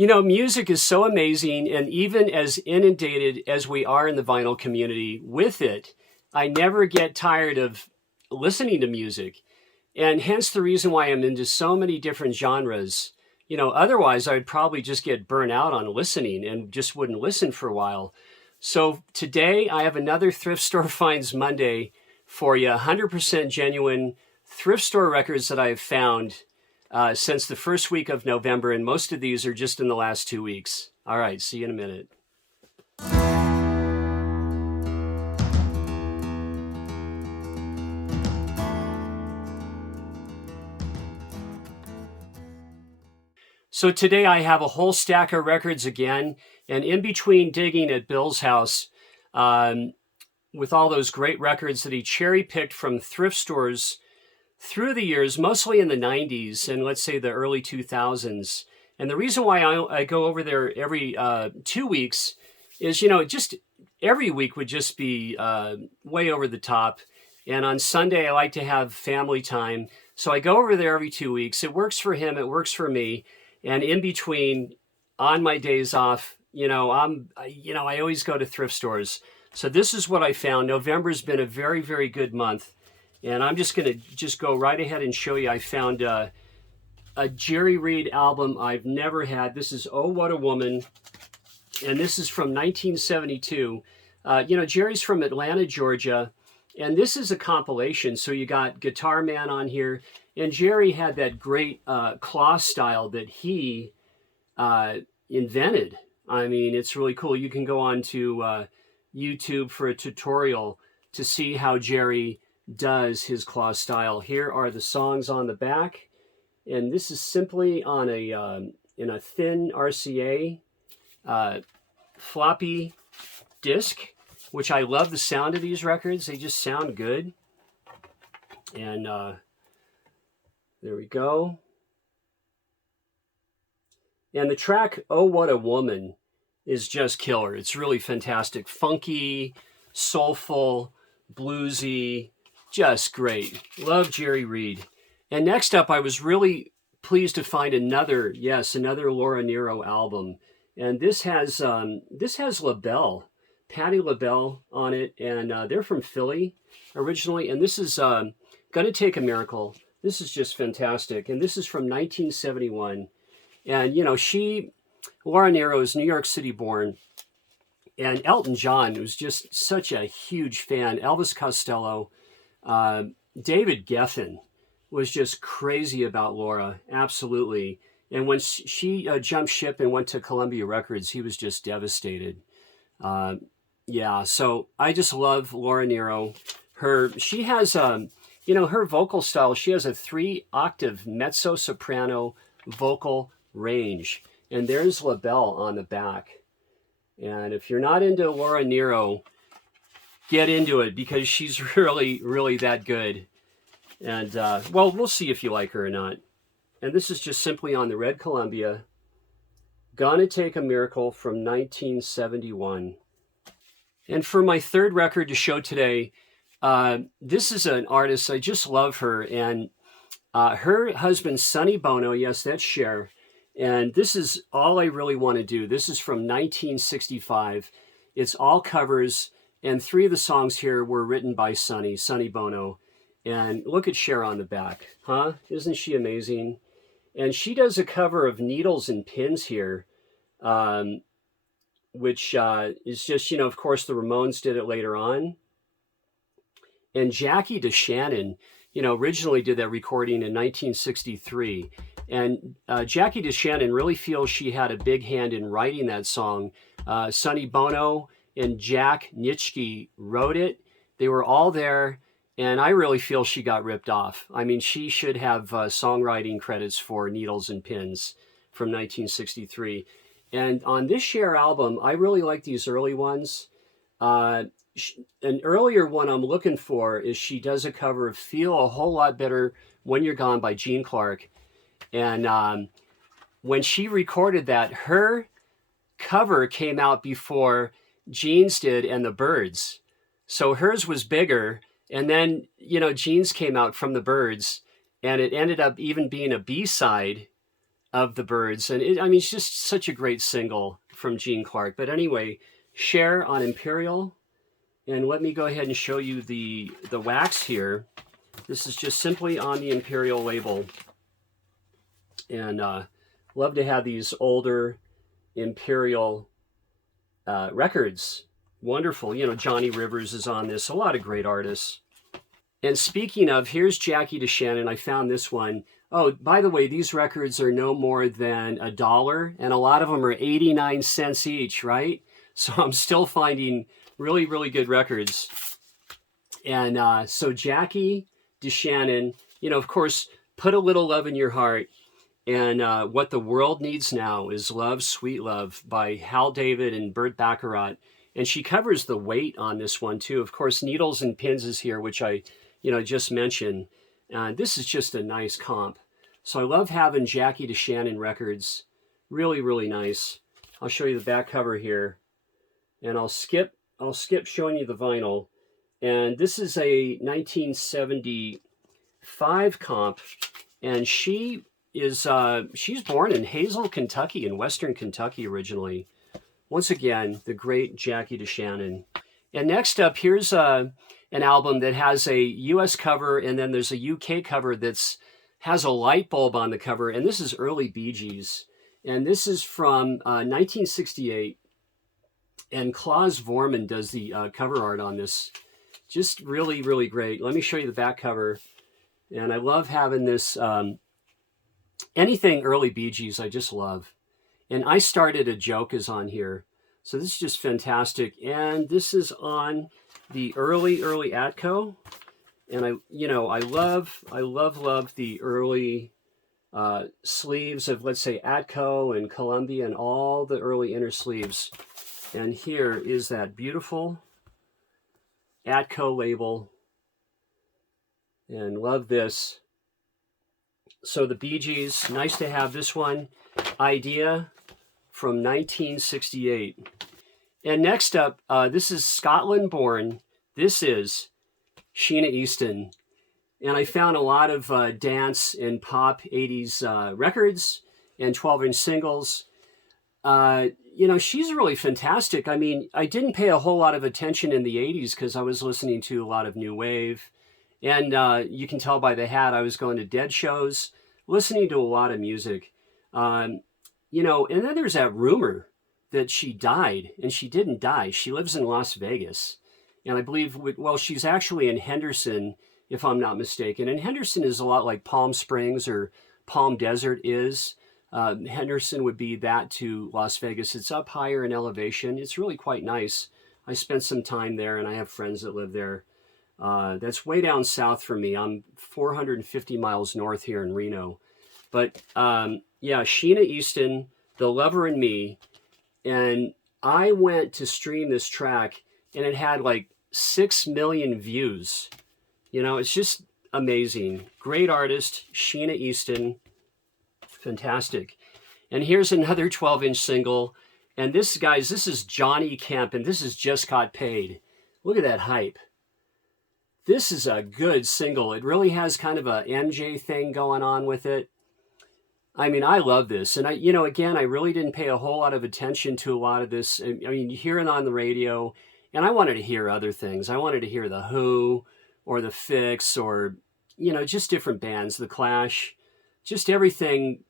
Music is so amazing, and even as inundated as we are in the vinyl community with it, I never get tired of listening to music. And hence the reason why I'm into so many different genres. Otherwise I'd probably just get burnt out on listening and just wouldn't listen for a while. So today I have another Thrift Store Finds Monday for you, 100% genuine thrift store records that I've found since the first week of November, and most of these are just in the last 2 weeks. All right, see you in a minute. So today I have a whole stack of records again, and in between digging at Bill's house with all those great records that he cherry-picked from thrift stores through the years, mostly in the 90s and let's say the early 2000s. And the reason why I go over there every 2 weeks is, just every week would just be way over the top. And on Sunday, I like to have family time. So I go over there every 2 weeks. It works for him. It works for me. And in between, on my days off, I always go to thrift stores. So this is what I found. November's been a very, very good month. And I'm just going to go right ahead and show you. I found a Jerry Reed album I've never had. This is Oh, What a Woman. And this is from 1972. Jerry's from Atlanta, Georgia. And this is a compilation. So you got Guitar Man on here. And Jerry had that great claw style that he invented. I mean, it's really cool. You can go on to YouTube for a tutorial to see how Jerry does his claw style. Here are the songs on the back, and this is simply on in a thin RCA floppy disk, which I love the sound of these records. They just sound good. And there we go. And the track Oh, What a Woman is just killer. It's really fantastic. Funky, soulful, bluesy, just great. Love Jerry Reed. And next up, I was really pleased to find another Laura Nero album. And this has LaBelle, Patti LaBelle on it. And they're from Philly originally. And this is Gonna Take a Miracle. This is just fantastic. And this is from 1971. And, Laura Nero is New York City born. And Elton John was just such a huge fan. Elvis Costello. David Geffen was just crazy about Laura, absolutely. And when she jumped ship and went to Columbia Records, he was just devastated. So I just love Laura Nero. She has, her vocal style. She has a 3-octave mezzo-soprano vocal range. And there's LaBelle on the back. And if you're not into Laura Nero, get into it because she's really, really that good. And, we'll see if you like her or not. And this is just simply on the red Columbia. Gonna Take a Miracle from 1971. And for my third record to show today, this is an artist, I just love her. And her husband, Sonny Bono, yes, that's Cher. And this is all I really want to do. This is from 1965. It's all covers. And 3 of the songs here were written by Sonny Bono. And look at Cher on the back. Huh? Isn't she amazing? And she does a cover of Needles and Pins here, which is just, of course, the Ramones did it later on. And Jackie DeShannon, originally did that recording in 1963. And Jackie DeShannon really feels she had a big hand in writing that song. Sonny Bono and Jack Nitschke wrote it. They were all there, and I really feel she got ripped off. I mean, she should have songwriting credits for Needles and Pins from 1963. And on this Cher album, I really like these early ones. An earlier one I'm looking for is she does a cover of Feel a Whole Lot Better When You're Gone by Gene Clark. And when she recorded that, her cover came out before Gene's did and the Byrds. So hers was bigger. And then, Gene's came out from the Byrds, and it ended up even being a B-side of the Byrds. And I mean, it's just such a great single from Gene Clark. But anyway, Cher on Imperial. And let me go ahead and show you the wax here. This is just simply on the Imperial label. And love to have these older Imperial records. Wonderful. You know, Johnny Rivers is on this. A lot of great artists. And speaking of, here's Jackie DeShannon. I found this one. Oh, by the way, these records are no more than $1, and a lot of them are 89 cents each, right? So I'm still finding really, really good records. And so Jackie DeShannon, you know, of course, Put a Little Love in Your Heart. And What the World Needs Now is Love, Sweet Love by Hal David and Burt Bacharach. And she covers The Weight on this one, too. Of course, Needles and Pins is here, which I, just mentioned. This is just a nice comp. So I love having Jackie DeShannon records. Really, really nice. I'll show you the back cover here. And I'll skip showing you the vinyl. And this is a 1975 comp. And she's born in Hazel, Kentucky, in Western Kentucky originally. Once again, the great Jackie DeShannon. And next up, here's an album that has a US cover, and then there's a UK cover has a light bulb on the cover, and this is early Bee Gees. And this is from 1968, and Klaus Vormann does the cover art on this. Just really, really great. Let me show you the back cover. And I love having this, anything early Bee Gees, I just love. And I Started a Joke is on here. So this is just fantastic. And this is on the early Atco. And I love the early sleeves of, let's say, Atco and Columbia and all the early inner sleeves. And here is that beautiful Atco label. And love this. So the Bee Gees, nice to have this one. Idea from 1968. And next up, this is Scotland born. This is Sheena Easton. And I found a lot of dance and pop 80s records and 12-inch singles. She's really fantastic. I mean, I didn't pay a whole lot of attention in the 80s because I was listening to a lot of new wave. And you can tell by the hat, I was going to Dead shows, listening to a lot of music. And then there's that rumor that she died, and she didn't die. She lives in Las Vegas. And I believe, she's actually in Henderson, if I'm not mistaken. And Henderson is a lot like Palm Springs or Palm Desert is. Henderson would be that to Las Vegas. It's up higher in elevation. It's really quite nice. I spent some time there, and I have friends that live there. That's way down south from me. I'm 450 miles north here in Reno. But Sheena Easton, The Lover and Me. And I went to stream this track, and it had like 6 million views. It's just amazing. Great artist, Sheena Easton. Fantastic. And here's another 12-inch single. And this is Johnny Kemp, and this is Just Got Paid. Look at that hype. This is a good single. It really has kind of a MJ thing going on with it. I mean, I love this. And I really didn't pay a whole lot of attention to a lot of this. I mean, you hear it on the radio, and I wanted to hear other things. I wanted to hear The Who or The Fix or, just different bands, The Clash, just everything,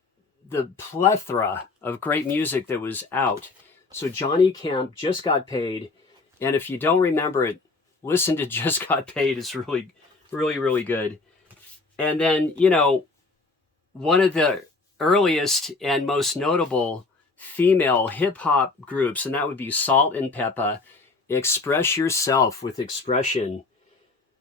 the plethora of great music that was out. So Johnny Kemp, Just Got Paid. And if you don't remember it, listen to Just Got Paid. It's really, really, really good. And then, one of the earliest and most notable female hip-hop groups, and that would be Salt and Peppa. Express Yourself with Expression.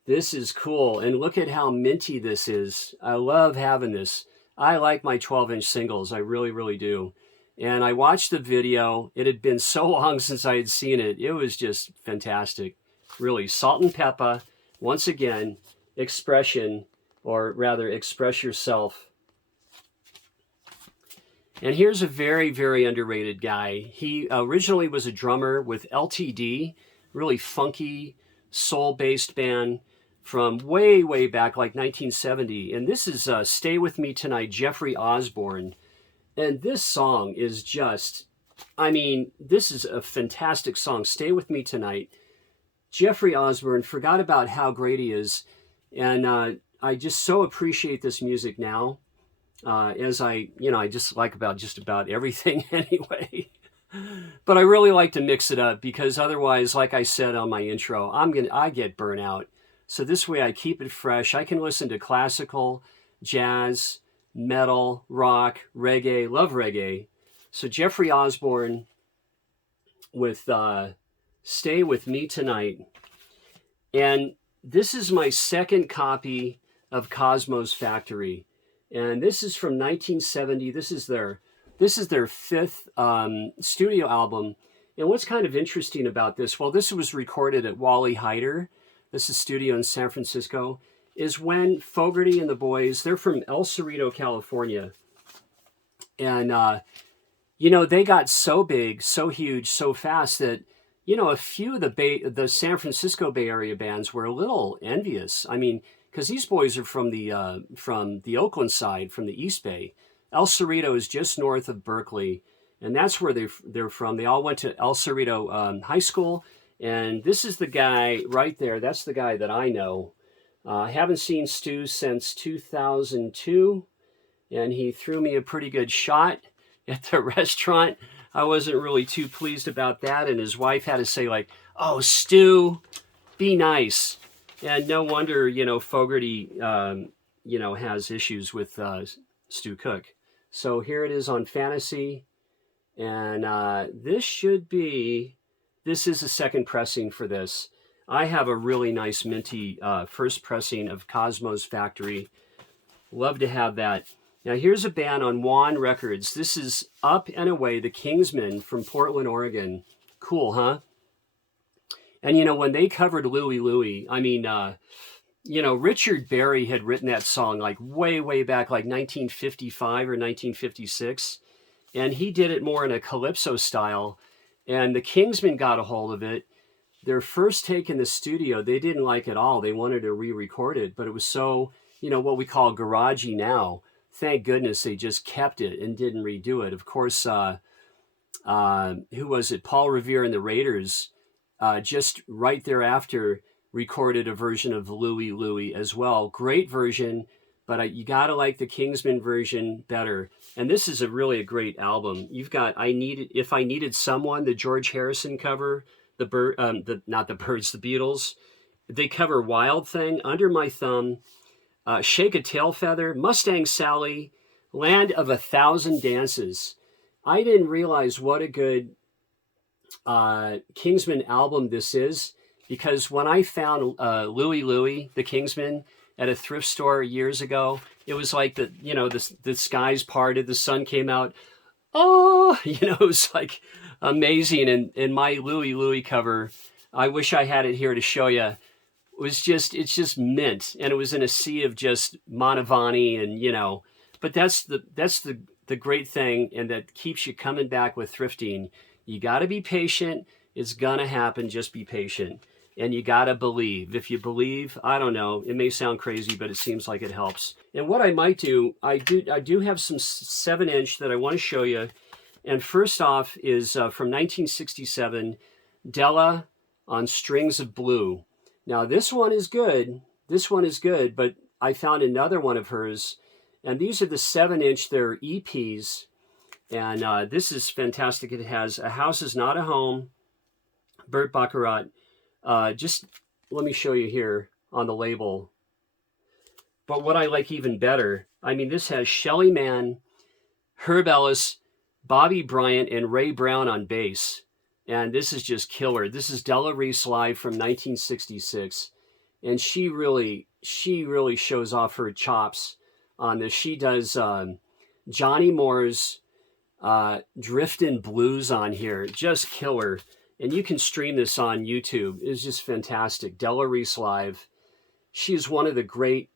This is cool. And look at how minty this is. I love having this. I like my 12-inch singles. I really, really do. And I watched the video. It had been so long since I had seen it. It was just fantastic. Really, Salt and Peppa. Once again, Expression, or rather, Express Yourself. And here's a very, very underrated guy. He originally was a drummer with LTD, really funky, soul-based band from way, way back, like 1970. And this is Stay With Me Tonight, Jeffrey Osborne. And this song is just, I mean, this is a fantastic song. Stay With Me Tonight. Jeffrey Osborne, forgot about how great he is. And I just so appreciate this music now. As I just like about just about everything anyway. But I really like to mix it up because otherwise, like I said on my intro, I get burnout. So this way I keep it fresh. I can listen to classical, jazz, metal, rock, reggae, love reggae. So Jeffrey Osborne with Stay With Me Tonight. And this is my second copy of Cosmo's Factory. And this is from 1970. This is their fifth studio album. And what's kind of interesting about this, well, this was recorded at Wally Heider. This is studio in San Francisco, is when Fogerty and the boys, they're from El Cerrito, California. And, they got so big, so huge, so fast that, a few of the San Francisco Bay Area bands were a little envious. I mean, because these boys are from the Oakland side, from the East Bay. El Cerrito is just north of Berkeley, and that's where they're from. They all went to El Cerrito High School, and this is the guy right there. That's the guy that I know. I haven't seen Stu since 2002, and he threw me a pretty good shot at the restaurant. I wasn't really too pleased about that, and his wife had to say, like, "Oh, Stu, be nice." And no wonder, Fogerty, has issues with Stu Cook. So here it is on Fantasy, and this is a second pressing for this. I have a really nice minty first pressing of Cosmo's Factory. Love to have that. Now here's a band on Juan Records. This is Up and Away, the Kingsmen from Portland, Oregon. Cool, huh? And when they covered Louie Louie, I mean, Richard Berry had written that song like way, way back, like 1955 or 1956. And he did it more in a calypso style. And the Kingsmen got a hold of it. Their first take in the studio, they didn't like at all. They wanted to re-record it, but it was so, what we call garagey now. Thank goodness they just kept it and didn't redo it. Of course, who was it? Paul Revere and the Raiders, just right thereafter, recorded a version of Louie Louie as well. Great version, but you gotta like the Kingsman version better. And this is really a great album. You've got If I Needed Someone, the George Harrison cover, the Beatles. They cover Wild Thing, Under My Thumb, Shake a Tail Feather, Mustang Sally, Land of a Thousand Dances. I didn't realize what a good Kingsman album this is, because when I found Louie Louie, the Kingsman, at a thrift store years ago, it was like the skies parted, the sun came out. Oh, it was like amazing. And my Louie Louie cover, I wish I had it here to show you. It's just mint, and it was in a sea of just Mantovani, and but that's the great thing, and that keeps you coming back with thrifting. You got to be patient. It's gonna happen. Just be patient, and you got to believe. If you believe, I don't know, it may sound crazy, but it seems like it helps. And what I might do, I do have some 7-inch that I want to show you. And first off is from 1967, Della on Strings of Blue. Now, this one is good. But I found another one of hers. And these are the 7-inch. They're EPs. And this is fantastic. It has A House Is Not a Home, Burt Baccarat. Just let me show you here on the label. But what I like even better, I mean, this has Shelly Manne, Herb Ellis, Bobby Bryant, and Ray Brown on bass. And this is just killer. This is Della Reese live from 1966. And she really shows off her chops on this. She does Johnny Moore's Driftin' Blues on here. Just killer. And you can stream this on YouTube. It's just fantastic. Della Reese live. She is one of the great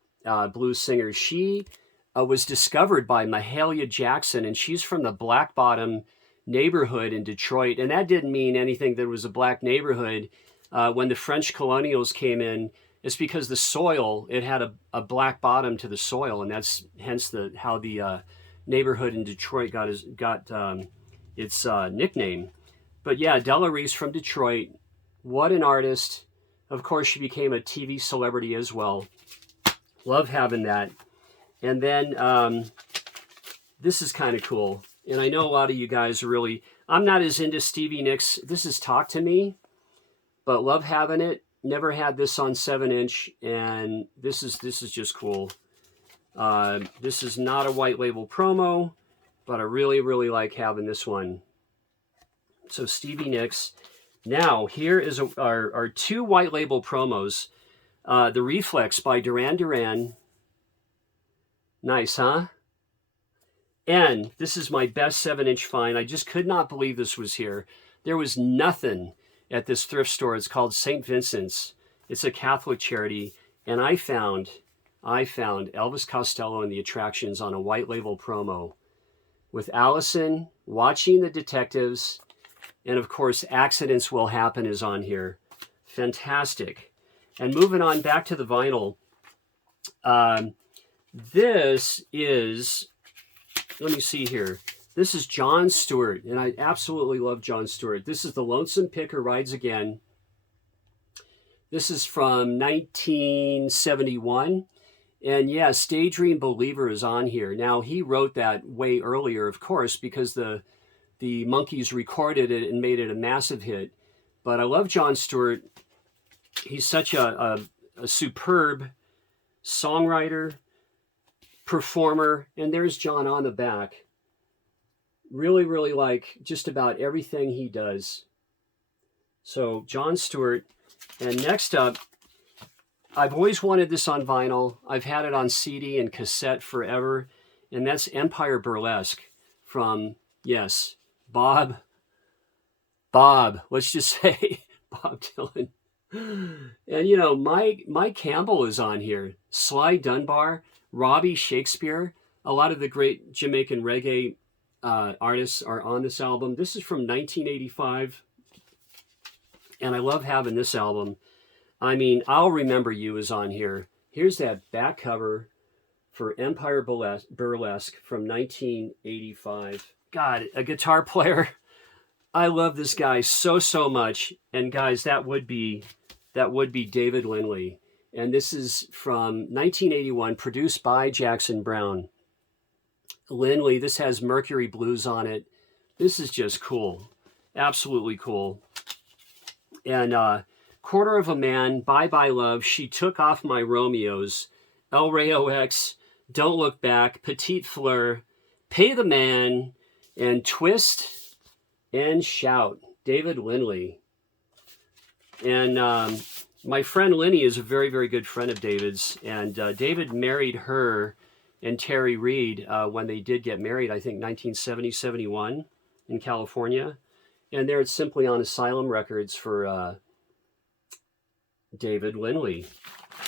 blues singers. She was discovered by Mahalia Jackson, and she's from the Black Bottom neighborhood in Detroit. And that didn't mean anything that it was a black neighborhood. When the French colonials came in, it's because the soil, it had a black bottom to the soil, and that's hence how the neighborhood in Detroit got its nickname. But yeah, Della Reese from Detroit. What an artist. Of course, she became a TV celebrity as well. Love having that. And then this is kind of cool. And I know a lot of you guys are really, I'm not as into Stevie Nicks. This is Talk to Me, but love having it. Never had this on 7-inch, and this is just cool. This is not a white label promo, but I really, really like having this one. So Stevie Nicks. Now, here is our two white label promos. The Reflex by Duran Duran. Nice, huh? And this is my best 7-inch find. I just could not believe this was here. There was nothing at this thrift store. It's called St. Vincent's. It's a Catholic charity. And I found Elvis Costello and the Attractions on a white label promo with Allison, Watching the Detectives, and of course, Accidents Will Happen is on here. Fantastic. And moving on back to the vinyl. This is, let me see here. This is Jon Stewart, and I absolutely love Jon Stewart. This is The Lonesome Picker Rides Again. This is from 1971. And yes, Daydream Believer is on here. Now, he wrote that way earlier, of course, because the Monkees recorded it and made it a massive hit. But I love Jon Stewart. He's such a superb songwriter, performer, and there's John on the back. Really, really like just about everything he does. So Jon Stewart. And next up, I've always wanted this on vinyl. I've had it on CD and cassette forever. And that's Empire Burlesque from, yes, Bob, let's just say Bob Dylan. And, you know, Mike Campbell is on here. Sly Dunbar, Robbie Shakespeare. A lot of the great Jamaican reggae artists are on this album. This is from 1985. And I love having this album. I mean, I'll Remember You is on here. Here's that back cover for Empire Burlesque from 1985. God, a guitar player. I love this guy so much. And guys, that would be David Lindley. And this is from 1981, produced by Jackson Browne. Lindley, this has Mercury Blues on it. This is just cool. Absolutely cool. And Quarter of a Man, Bye Bye Love, She Took Off My Romeos, El Rayo X, Don't Look Back, Petite Fleur, Pay the Man, and Twist and Shout. David Lindley. And my friend Lenny is a very, very good friend of David's. And David married her and Terry Reid when they did get married, I think 1970, 71 in California. And they're simply on Asylum Records for David Lindley.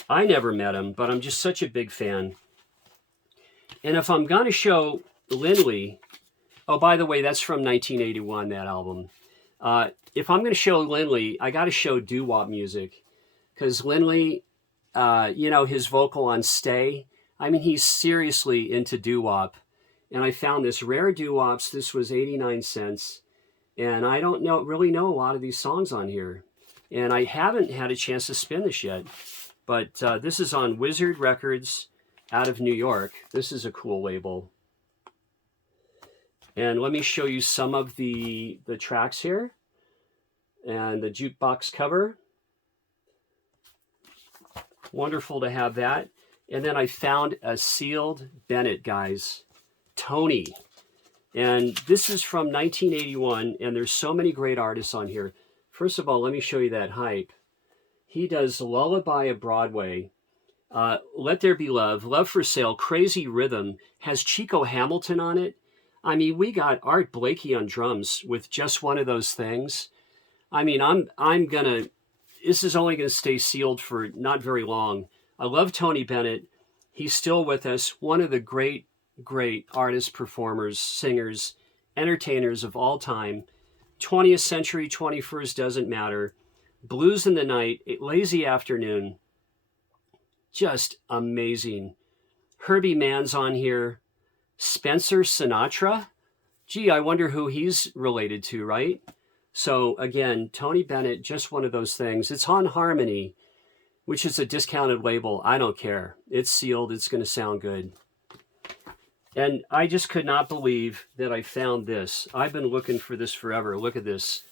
I never met him, but I'm just such a big fan. And if I'm going to show Lindley, oh, by the way, that's from 1981, that album. If I'm going to show Lindley, I got to show doo-wop music. Because Lindley, you know, his vocal on Stay, I mean, he's seriously into doo-wop. And I found this rare doo-wops. This was 89 cents. And I don't really know a lot of these songs on here. And I haven't had a chance to spin this yet. But this is on Wizard Records out of New York. This is a cool label. And let me show you some of the tracks here. And the jukebox cover. Wonderful to have that. And then I found a sealed Bennett, guys. Tony. And this is from 1981, and there's so many great artists on here. First of all, let me show you that hype. He does Lullaby of Broadway, Let There Be Love, Love for Sale, Crazy Rhythm, has Chico Hamilton on it. I mean, we got Art Blakey on drums with Just One of Those Things. I mean, this is only going to stay sealed for not very long. I love Tony Bennett. He's still with us. One of the great artists, performers, singers, entertainers of all time. 20th century, 21st, doesn't matter. Blues in the Night, Lazy Afternoon. Just amazing. Herbie Mann's on here. Spencer Sinatra. Gee, I wonder who he's related to, right? So again, Tony Bennett, just one of those things. It's on Harmony, which is a discounted label. I don't care. It's sealed. It's going to sound good. And I just could not believe that I found this. I've been looking for this forever. Look at this.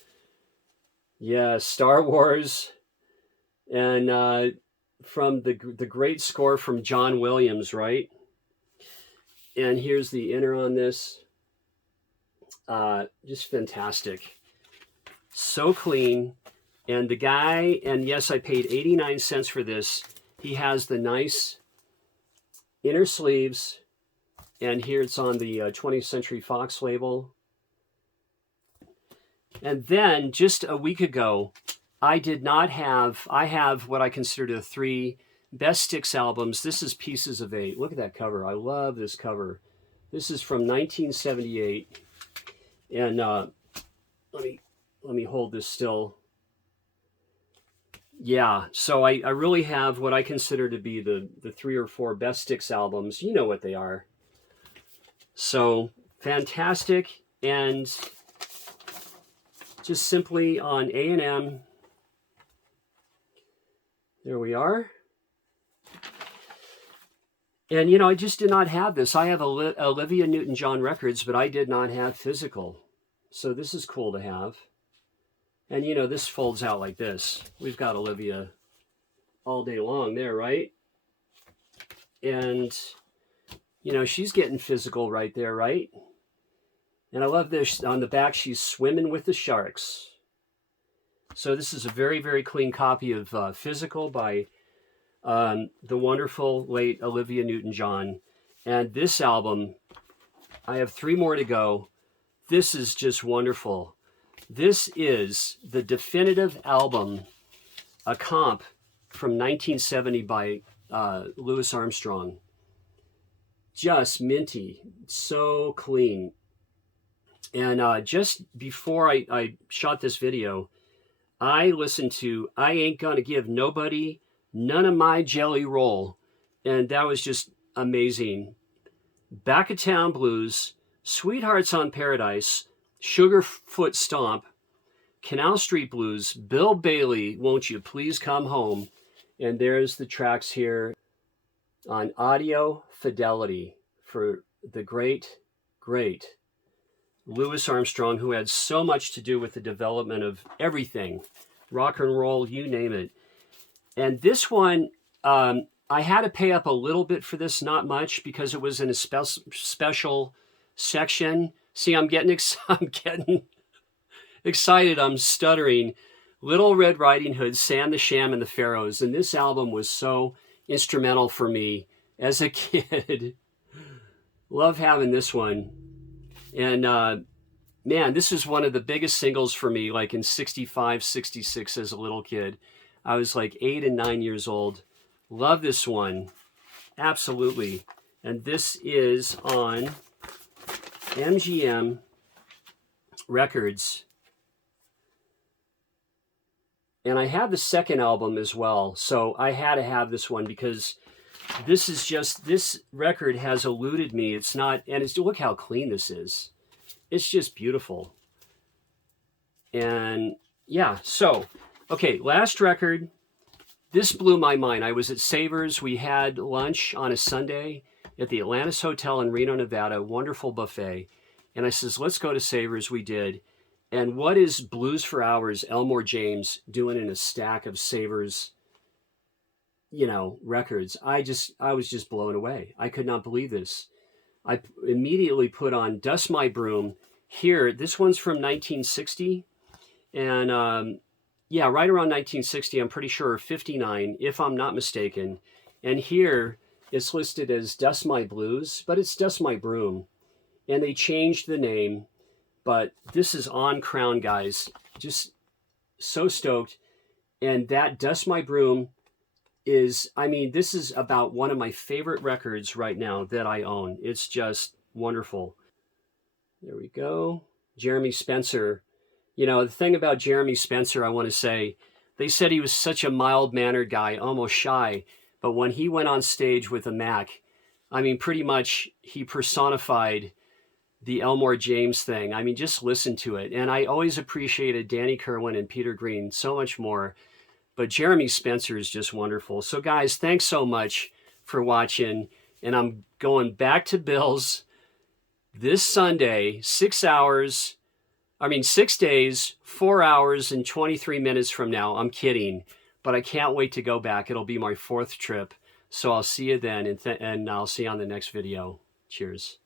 Yeah, Star Wars. And from the great score from John Williams, right? And here's the inner on this. Just fantastic. So clean. And the guy, and yes, I paid 89 cents for this. He has the nice inner sleeves. And here it's on the 20th Century Fox label. And then just a week ago, I have what I consider the 3 best Styx albums. This is Pieces of 8. Look at that cover. I love this cover. This is from 1978. And let me hold this still. Yeah, so I really have what I consider to be the 3 or 4 best Styx albums. You know what they are. So fantastic, and just simply on A&M. There we are. And, you know, I just did not have this. I have Olivia Newton-John records, but I did not have physical. So this is cool to have. And, you know, this folds out like this. We've got Olivia all day long there, right? And, you know, she's getting physical right there, right? And I love this. On the back, she's swimming with the sharks. So this is a very, very clean copy of Physical by the wonderful late Olivia Newton-John. And this album, I have 3 more to go. This is just wonderful. This is the definitive album, a comp from 1970 by Louis Armstrong. Just minty, so clean. And just before I shot this video, I listened to I Ain't Gonna Give Nobody None of My Jelly Roll. And that was just amazing. Back of Town Blues, Sweethearts on Paradise, Sugarfoot Stomp, Canal Street Blues, Bill Bailey, Won't You Please Come Home. And there's the tracks here on Audio Fidelity for the great, great Louis Armstrong, who had so much to do with the development of everything, rock and roll, you name it. And this one, I had to pay up a little bit for this, not much, because it was in a special section. See, I'm getting excited. I'm stuttering. Little Red Riding Hood, Sam the Sham, and the Pharaohs. And this album was so instrumental for me as a kid. Love having this one. And man, this is one of the biggest singles for me, like in 65, 66 as a little kid. I was like 8 and 9 years old. Love this one. Absolutely. And this is on MGM Records. And I have the second album as well. So I had to have this one because this record has eluded me. It's not, and look how clean this is. It's just beautiful. And yeah, so, okay, last record. This blew my mind. I was at Savers. We had lunch on a Sunday at the Atlantis Hotel in Reno, Nevada. Wonderful buffet. And I says, let's go to Savers. We did. And what is Blues for Hours, Elmore James, doing in a stack of Savers, you know, records? I was just blown away. I could not believe this. I immediately put on Dust My Broom. Here, this one's from 1960. And yeah, right around 1960, I'm pretty sure, 59, if I'm not mistaken. And here, it's listed as Dust My Blues, but it's Dust My Broom. And they changed the name. But this is on Crown, guys. Just so stoked. And that Dust My Broom is, I mean, this is about one of my favorite records right now that I own. It's just wonderful. There we go. Jeremy Spencer. You know, the thing about Jeremy Spencer, I want to say, they said he was such a mild-mannered guy, almost shy. But when he went on stage with a Mac, I mean, pretty much he personified the Elmore James thing. I mean, just listen to it. And I always appreciated Danny Kerwin and Peter Green so much more. But Jeremy Spencer is just wonderful. So guys, thanks so much for watching. And I'm going back to Bill's this Sunday, 6 days, 4 hours and 23 minutes from now. I'm kidding, but I can't wait to go back. It'll be my 4th trip. So I'll see you then, and I'll see you on the next video. Cheers.